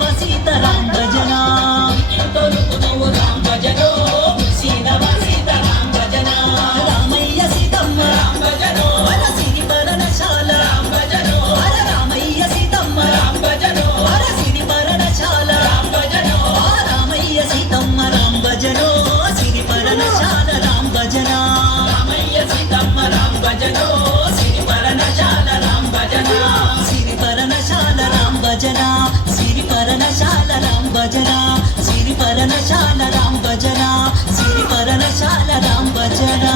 సీతవ సీతారాం భజన రామ్ భజన సీతవ సీతారాం భజన రామయ్య సీతమ్మ రాం భజన వర సిరి పరనశాల రాం భజన వర రామయ్య సీతమ్మ రాం భజన వర సిరి పరనశాల రాం భజన రామయ్య సీతమ్మ రాం భజన సిరి పరనశాల రాం భజన రామయ్య సీతమ్మ రాం భజన సిరి పరనశాల రాం భజన సిరి పరనశాల రాం భజన సిరి పరనశాల రాం భజన సిరి పరనశాల రాం భజన సిరి పరనశాల రాం భజన